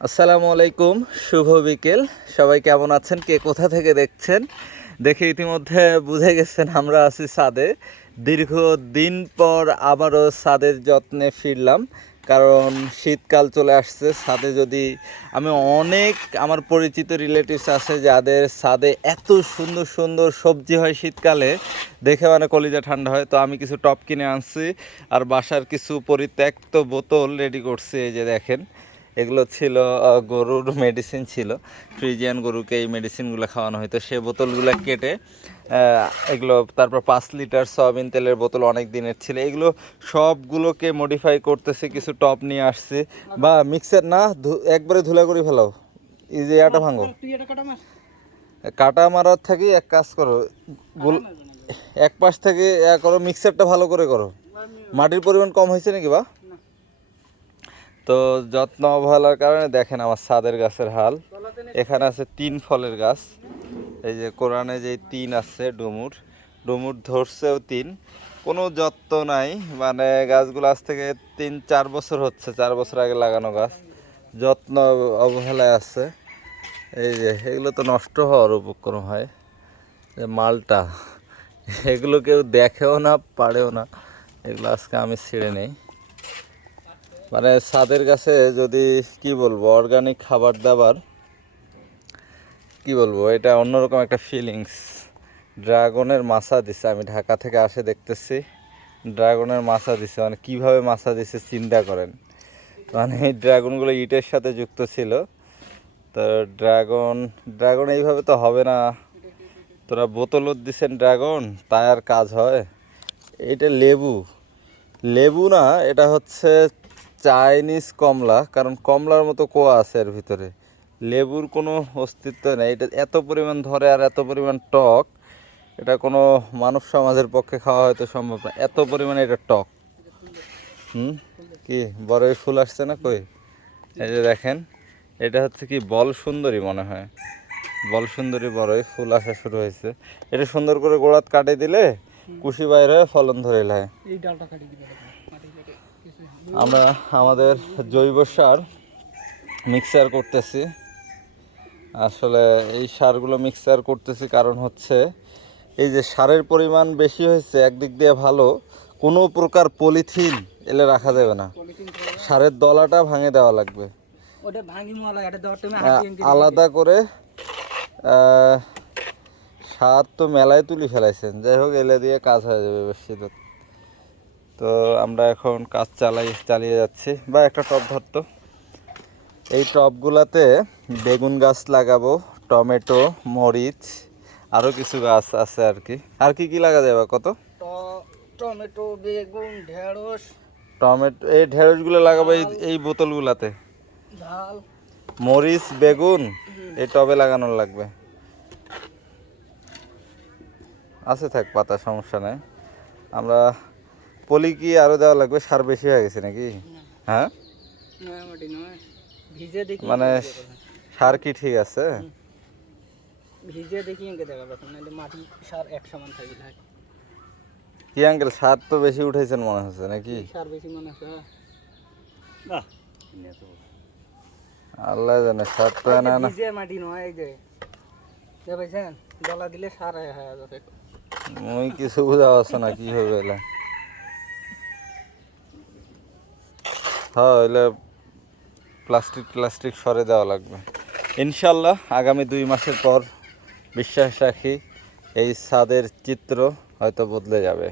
আসসালামু আলাইকুম, শুভ বিকেল। সবাই কেমন আছেন, কে কোথা থেকে দেখছেন? দেখে ইতিমধ্যে বুঝে গেছেন আমরা আছি ছাদে। দীর্ঘ দিন পর আবারও ছাদের যত্নে ফিরলাম, কারণ শীতকাল চলে আসছে। ছাদে যদি আমি অনেক আমার পরিচিত রিলেটিভস আছে যাদের ছাদে এত সুন্দর সুন্দর সবজি হয় শীতকালে, দেখে মানে কলিজা ঠান্ডা হয়। তো আমি কিছু টব কিনে আনছি আর বাসার কিছু পরিত্যক্ত বোতল রেডি করছি। এই যে দেখেন, এগুলো ছিল গরুর মেডিসিন ছিল। ফ্রিজিয়ান গরুকে এই মেডিসিনগুলো খাওয়ানো হয়তো, সে বোতলগুলো কেটে এগুলো তারপর 5 লিটার সয়াবিন তেলের বোতল অনেক দিনের ছিল, এগুলো সবগুলোকে মডিফাই করতেছি। কিছু টপ নিয়ে আসছি, বা মিক্সার না একবারে ধুলা করে ফেলাও, এই যে এটা ভাঙো। কাটা মারার থাকি এক কাজ করো, এক পাশ থেকে করো, মিক্সারটা ভালো করে করো। মাটির পরিমাণ কম হয়েছে নাকি বা? তো যত্ন অবহেলার কারণে দেখেন আমার ছাদের গাছের হাল। এখানে আছে 3 ফলের গাছ, এই যে কোরআনে যে 3 আছে, ডুমুর ডুমুর ধরছেও 3, কোনো যত্ন নাই। মানে গাছগুলো আজ থেকে 3-4 বছর হচ্ছে, 4 বছর আগে লাগানো গাছ, যত্ন অবহেলায় আছে। এই যে এগুলো তো নষ্ট হওয়ার উপক্রম হয়। যে মালটা, এগুলো কেউ দেখেও না, পারেও না। এগুলো আজকে আমি ছিঁড়ে নেই। মানে ছাদের গাছে যদি কি বলবো, অর্গানিক খাবার দাবার, কি বলবো, এটা অন্যরকম একটা ফিলিংস। ড্রাগনের মাছা দিছে, আমি ঢাকা থেকে আসে দেখতেছি ড্রাগনের মাছা দিছে। মানে কিভাবে মাছা দিছে চিন্তা করেন। মানে এই ড্রাগনগুলো ইটের সাথে যুক্ত ছিল। তো ড্রাগন এইভাবে তো হবে না। তোরা বোতলও দিছেন ড্রাগন, তাই আর কাজ হয়? এটা লেবু, লেবু না, এটা হচ্ছে চাইনিজ কমলা, কারণ কমলার মতো কোয়া আছে এর ভিতরে। লেবুর কোনো অস্তিত্ব নেই। এটা এত পরিমাণ ধরে আর এত পরিমাণ টক, এটা কোনো মানব সমাজের পক্ষে খাওয়া হয়তো সম্ভব না, এত পরিমাণে এটা টক। কি বড়ই ফুল আসছে না কই? এই যে দেখেন, এটা হচ্ছে কি বল সুন্দরী মনে হয়, বল সুন্দরী বড়ই ফুল আসা শুরু হয়েছে। এটা সুন্দর করে গোড়াত কাটে দিলে কুশি বাইর হয়ে ফলন ধরে লায়। আমরা আমাদের জৈব সার মিক্সার করতেছি। আসলে এই সারগুলো মিক্সার করতেছি কারণ হচ্ছে এই যে সারের পরিমাণ বেশি হয়েছে, একদিক দিয়ে ভালো, কোনো প্রকার পলিথিন এলে রাখা যাবে না, সারের দলাটা ভাঙে দেওয়া লাগবে আলাদা করে। সার তো মেলায় তুলি ফেলাইছেন, যাই হোক এলে দিয়ে কাজ হয়ে যাবে বেশি। তো আমরা এখন কাজ চালিয়ে যাচ্ছি। বা একটা টব ধরতো, এই টবগুলাতে বেগুন গাছ লাগাবো, টমেটো, মরিচ, আরও কিছু গাছ আছে আর কি। আর কি কি লাগা যাবে কত? টমেটো, বেগুন, ঢেঁড়স। টমেটো, এই ঢেঁড়সগুলো লাগাবো এই বোতলগুলাতে। ঝাল, মরিচ, বেগুন এই টবে লাগানোর লাগবে। আছে থাক পাতা, সমস্যা নেই। আমরা পলি কি আরও দেওয়া লাগবে? সার বেশি হয়ে গেছে নাকি? হ্যাঁ, মানে সার কি ঠিক আছে? ভিজে দেখি দেখা যাবে, নাহলে মাটি সার এক সমান থাকি থাকে। কি আঙ্কেল, সার তো বেশি উঠেছেন মনে হচ্ছে নাকি? সার বেশি মনে হচ্ছে। আল্লাহ জানে, সার তো না না ভিজে মাটি নয়, এই যে ভাইছেন গলা দিলে সার হয়ে যাবে। মুই কিছু বুঝা পারছো না কি হবে এলা। হ্যাঁ, এলে প্লাস্টিক সরে দেওয়া লাগবে ইনশাল্লাহ। আগামী 2 মাসের পর বিশ্বাস রাখি এই ছাদের চিত্র হয়তো বদলে যাবে।